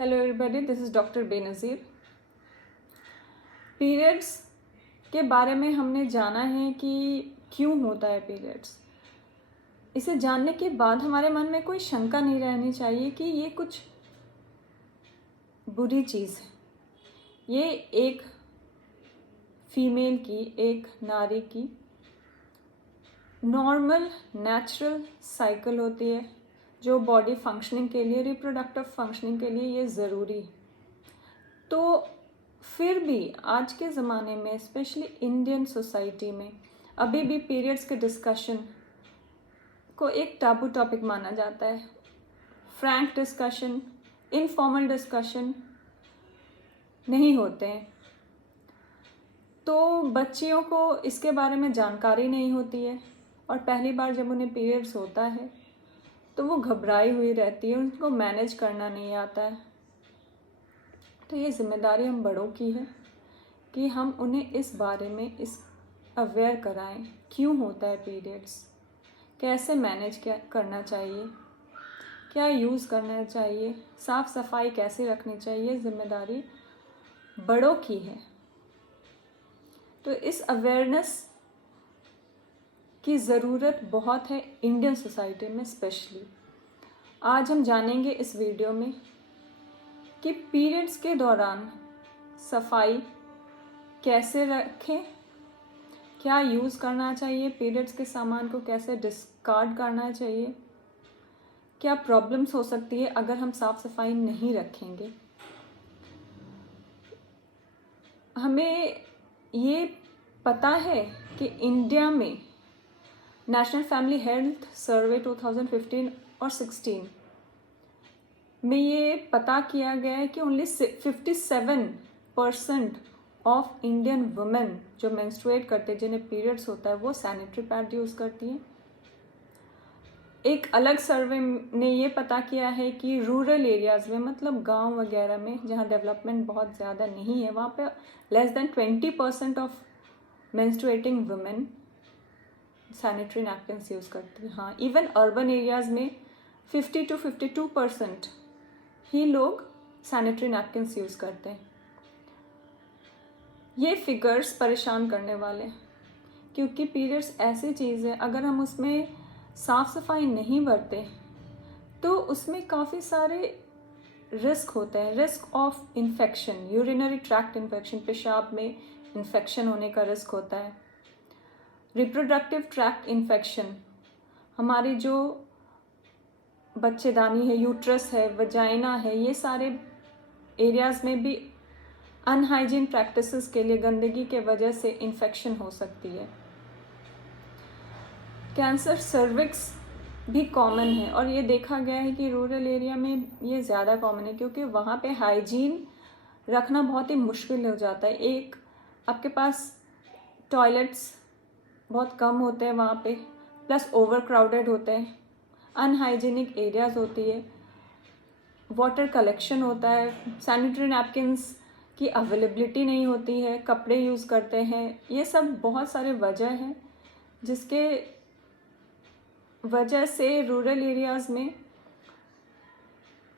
Hello everybody, this is doctor Benazir. Periods के बारे में हमने जाना है कि क्यों होता है पीरियड्स। इसे जानने के बाद हमारे मन में कोई शंका नहीं रहनी चाहिए कि ये कुछ बुरी चीज़ है। ये एक फीमेल की, एक नारी की नॉर्मल नेचुरल साइकिल होती है जो बॉडी फंक्शनिंग के लिए, रिप्रोडक्टिव फंक्शनिंग के लिए ये ज़रूरी है। तो फिर भी आज के ज़माने में, स्पेशली इंडियन सोसाइटी में, अभी भी पीरियड्स के डिस्कशन को एक टाबू टॉपिक माना जाता है। फ्रैंक डिस्कशन, इनफॉर्मल डिस्कशन नहीं होते हैं। तो बच्चियों को इसके बारे में जानकारी नहीं होती है और पहली बार जब उन्हें पीरियड्स होता है तो वो घबराई हुई रहती है, उनको मैनेज करना नहीं आता है। तो ये जिम्मेदारी हम बड़ों की है कि हम उन्हें इस बारे में अवेयर कराएं, क्यों होता है पीरियड्स, कैसे मैनेज करना चाहिए, क्या यूज़ करना चाहिए, साफ़ सफाई कैसे रखनी चाहिए। जिम्मेदारी बड़ों की है। तो इस अवेयरनेस की ज़रूरत बहुत है इंडियन सोसाइटी में स्पेशली। आज हम जानेंगे इस वीडियो में कि पीरियड्स के दौरान सफाई कैसे रखें, क्या यूज़ करना चाहिए, पीरियड्स के सामान को कैसे डिस्कार्ड करना चाहिए, क्या प्रॉब्लम्स हो सकती है अगर हम साफ़ सफाई नहीं रखेंगे। हमें ये पता है कि इंडिया में नेशनल फैमिली हेल्थ सर्वे 2015 और 16 में ये पता किया गया है कि ओनली 57% ऑफ इंडियन वुमेन जो मेंस्ट्रुएट करते हैं, जिन्हें पीरियड्स होता है, वो सैनिटरी पैड यूज़ करती हैं। एक अलग सर्वे ने ये पता किया है कि रूरल एरियाज़ में, मतलब गांव वगैरह में जहाँ डेवलपमेंट बहुत ज़्यादा नहीं है, वहाँ पे less than 20% of menstruating women sanitary napkins use करती हैं। हाँ, इवन अर्बन एरियाज़ में 50 to 52% ही लोग सैनिटरी नैपकिन्स यूज़ करते हैं। ये फिगर्स परेशान करने वाले, क्योंकि पीरियड्स ऐसी चीज़ है, अगर हम उसमें साफ़ सफाई नहीं बरते तो उसमें काफ़ी सारे रिस्क होते हैं। Risk of infection, urinary tract infection, पेशाब में इन्फेक्शन होने का रिस्क होता है। रिप्रोडक्टिव ट्रैक्ट इन्फेक्शन, हमारी जो बच्चेदानी है, यूट्रस है, वजाइना है, ये सारे एरियाज़ में भी अनहाइजीन प्रैक्टिसेस के लिए गंदगी के वजह से इन्फेक्शन हो सकती है। कैंसर सर्विक्स भी कॉमन है और ये देखा गया है कि रूरल एरिया में ये ज़्यादा कॉमन है, क्योंकि वहाँ पे हाइजीन रखना बहुत ही मुश्किल हो जाता है। एक, आपके पास टॉयलेट्स बहुत कम होते हैं वहाँ पे, प्लस ओवर क्राउडेड होते हैं, अनहाइजीनिक एरियाज़ होती है, वाटर कलेक्शन होता है, सैनिटरी नैपकिन्स की अवेलेबिलिटी नहीं होती है, कपड़े यूज़ करते हैं। ये सब बहुत सारे वजह हैं जिसके वजह से रूरल एरियाज़ में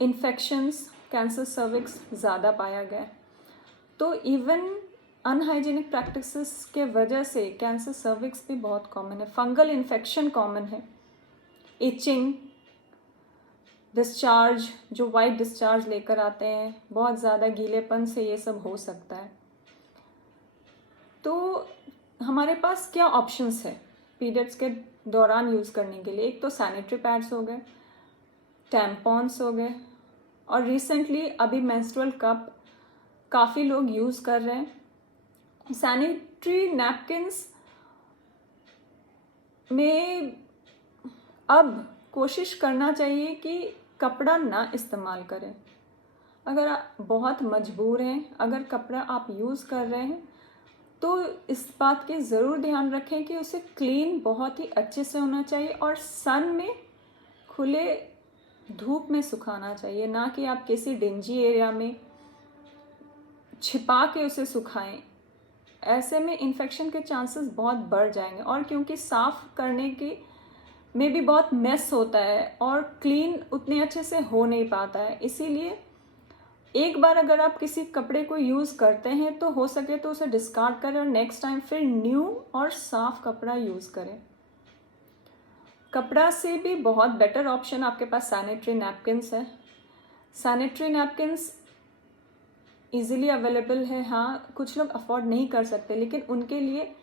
इन्फेक्शंस, कैंसर सर्विक्स ज़्यादा पाया गया। तो इवन अनहाइजीनिक प्रैक्टिसेस के वजह से कैंसर सर्विक्स भी बहुत कॉमन है। फंगल इन्फेक्शन कॉमन है, इचिंग, डिस्चार्ज, जो वाइट डिस्चार्ज लेकर आते हैं, बहुत ज़्यादा गीलेपन से ये सब हो सकता है। तो हमारे पास क्या ऑप्शंस है पीरियड्स के दौरान यूज़ करने के लिए? एक तो सैनिटरी पैड्स हो गए, टैम्पॉन्स हो गए, और रिसेंटली अभी मेंस्ट्रुअल कप काफ़ी लोग यूज़ कर रहे हैं। सैनिटरी नैपकिन्स में अब कोशिश करना चाहिए कि कपड़ा ना इस्तेमाल करें। अगर आप बहुत मजबूर हैं, अगर कपड़ा आप यूज़ कर रहे हैं, तो इस बात के ज़रूर ध्यान रखें कि उसे क्लीन बहुत ही अच्छे से होना चाहिए और सन में, खुले धूप में सुखाना चाहिए, ना कि आप किसी डिंजी एरिया में छिपा के उसे सुखाएं। ऐसे में इन्फेक्शन के चांसेस बहुत बढ़ जाएंगे, और क्योंकि साफ़ करने की में भी बहुत मेस होता है और क्लीन उतने अच्छे से हो नहीं पाता है, इसीलिए एक बार अगर आप किसी कपड़े को यूज़ करते हैं तो हो सके तो उसे डिस्कार्ड करें और नेक्स्ट टाइम फिर न्यू और साफ कपड़ा यूज़ करें। कपड़ा से भी बहुत बेटर ऑप्शन आपके पास सैनिटरी नैपकिन्स है। सैनिटरी नैपकिन्स ईज़िली अवेलेबल है। हाँ, कुछ लोग अफोर्ड नहीं कर सकते, लेकिन उनके लिए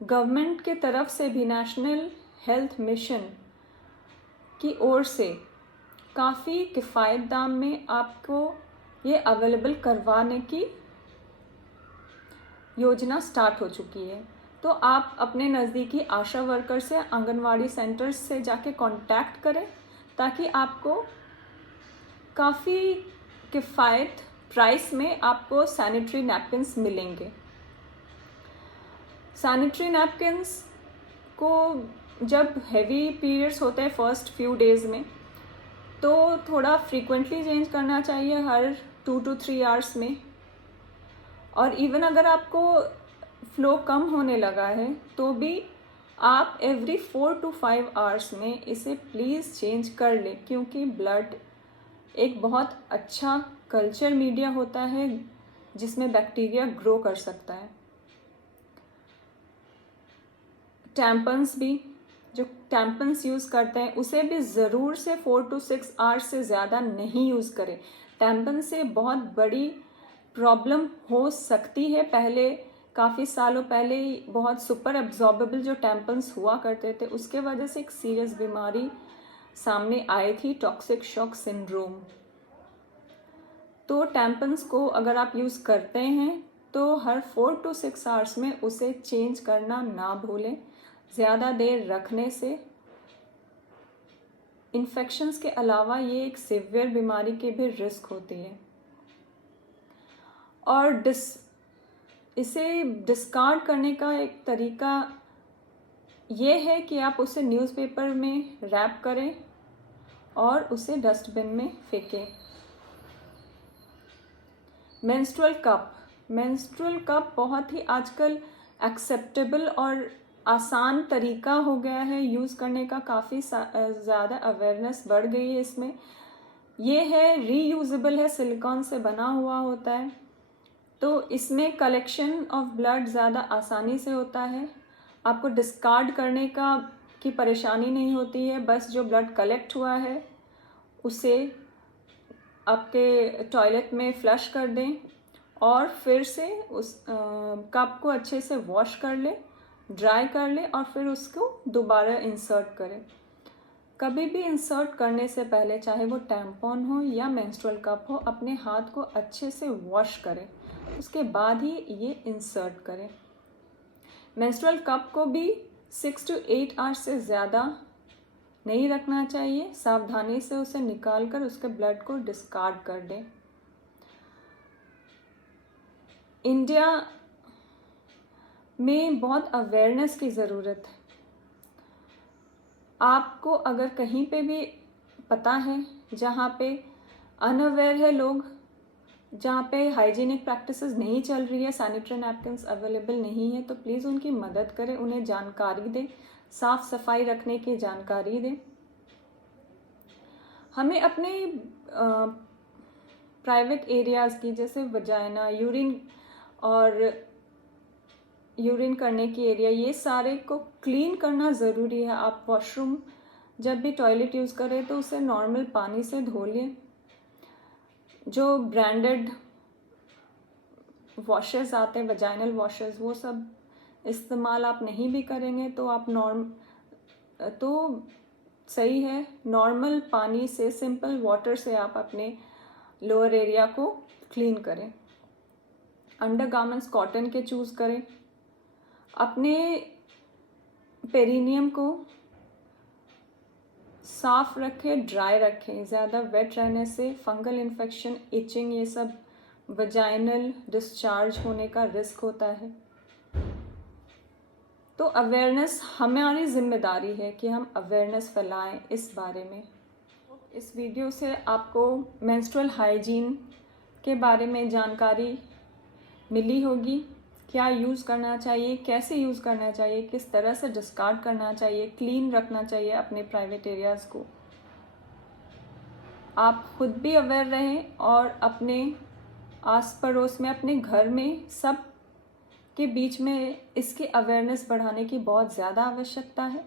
गवर्नमेंट के तरफ से भी नेशनल हेल्थ मिशन की ओर से काफ़ी किफ़ायत दाम में आपको ये अवेलेबल करवाने की योजना स्टार्ट हो चुकी है। तो आप अपने नज़दीकी आशा वर्कर से, आंगनवाड़ी सेंटर्स से जाके कांटेक्ट करें ताकि आपको काफ़ी किफ़ायत प्राइस में आपको सैनिटरी नैपकिन्स मिलेंगे। सैनिटरी नैपकिन्स को जब हैवी पीरियड्स होते हैं फर्स्ट फ्यू डेज़ में, तो थोड़ा फ्रीक्वेंटली चेंज करना चाहिए, हर 2 to 3 आवर्स में। और इवन अगर आपको फ्लो कम होने लगा है तो भी आप एवरी 4 to 5 आवर्स में इसे प्लीज़ चेंज कर लें, क्योंकि ब्लड एक बहुत अच्छा कल्चर मीडिया होता है जिसमें बैक्टीरिया ग्रो कर सकता है। टैम्पन्स भी, जो टैम्पन्स यूज़ करते हैं उसे भी ज़रूर से 4 to 6 आवर्स से ज़्यादा नहीं यूज़ करें। टैम्पन से बहुत बड़ी प्रॉब्लम हो सकती है। पहले काफ़ी सालों पहले ही बहुत सुपर एब्जॉर्बेबल जो टैम्पन्स हुआ करते थे, उसके वजह से एक सीरियस बीमारी सामने आई थी, टॉक्सिक शॉक सिंड्रोम। तो टैम्पन्स को अगर आप यूज़ करते हैं तो हर 4 to 6 आवर्स में उसे चेंज करना ना भूलें। ज़्यादा देर रखने से इन्फेक्शंस के अलावा ये एक सीवियर बीमारी की भी रिस्क होती है। और इसे डिस्कार्ड करने का एक तरीका ये है कि आप उसे न्यूज़पेपर में रैप करें और उसे डस्टबिन में फेंकें। मेंस्ट्रुअल कप बहुत ही आजकल एक्सेप्टेबल और आसान तरीका हो गया है यूज़ करने का। काफ़ी ज़्यादा अवेयरनेस बढ़ गई है इसमें। ये है रीयूजेबल है, सिलिकॉन से बना हुआ होता है, तो इसमें कलेक्शन ऑफ ब्लड ज़्यादा आसानी से होता है। आपको डिस्कार्ड करने की परेशानी नहीं होती है। बस जो ब्लड कलेक्ट हुआ है उसे आपके टॉयलेट में फ्लश कर दें और फिर से उस कप को अच्छे से वॉश कर लें, ड्राई कर लें और फिर उसको दोबारा इंसर्ट करें। कभी भी इंसर्ट करने से पहले, चाहे वो टैम्पॉन हो या मेंस्ट्रुअल कप हो, अपने हाथ को अच्छे से वॉश करें, उसके बाद ही ये इंसर्ट करें। मेंस्ट्रुअल कप को भी 6 to 8 आवर्स से ज़्यादा नहीं रखना चाहिए। सावधानी से उसे निकालकर उसके ब्लड को डिस्कार्ड कर दें। इंडिया में बहुत अवेयरनेस की ज़रूरत है। आपको अगर कहीं पे भी पता है जहाँ पे अनअवेयर है लोग, जहाँ पे हाइजीनिक प्रैक्टिसेस नहीं चल रही है, सैनिटरी नैपकिन्स अवेलेबल नहीं है, तो प्लीज़ उनकी मदद करें, उन्हें जानकारी दें, साफ़ सफाई रखने की जानकारी दें। हमें अपने प्राइवेट एरियाज़ की, जैसे वजाइना, यूरिन करने की एरिया, ये सारे को क्लीन करना ज़रूरी है। आप वॉशरूम जब भी टॉयलेट यूज़ करें तो उसे नॉर्मल पानी से धो लें। जो ब्रांडेड वॉशर्स आते हैं, वजाइनल वॉशर्स, वो सब इस्तेमाल आप नहीं भी करेंगे तो सही है। नॉर्मल पानी से, सिंपल वाटर से आप अपने लोअर एरिया को क्लीन करें। अंडरगारमेंट्स कॉटन के चूज़ करें। अपने पेरिनियम को साफ रखें, ड्राई रखें। ज़्यादा वेट रहने से फंगल इन्फेक्शन, इचिंग, ये सब वजाइनल डिस्चार्ज होने का रिस्क होता है। तो अवेयरनेस, हमारी जिम्मेदारी है कि हम अवेयरनेस फैलाएं इस बारे में। इस वीडियो से आपको मेंस्ट्रुअल हाइजीन के बारे में जानकारी मिली होगी। क्या यूज़ करना चाहिए, कैसे यूज़ करना चाहिए, किस तरह से डिस्कार्ड करना चाहिए, क्लीन रखना चाहिए अपने प्राइवेट एरियाज़ को। आप खुद भी अवेयर रहें और अपने आस पड़ोस में, अपने घर में, सब के बीच में इसकी अवेयरनेस बढ़ाने की बहुत ज़्यादा आवश्यकता है,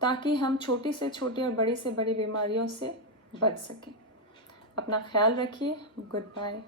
ताकि हम छोटी से छोटी और बड़ी से बड़ी बीमारियों से बच सकें। अपना ख्याल रखिए। Good bye.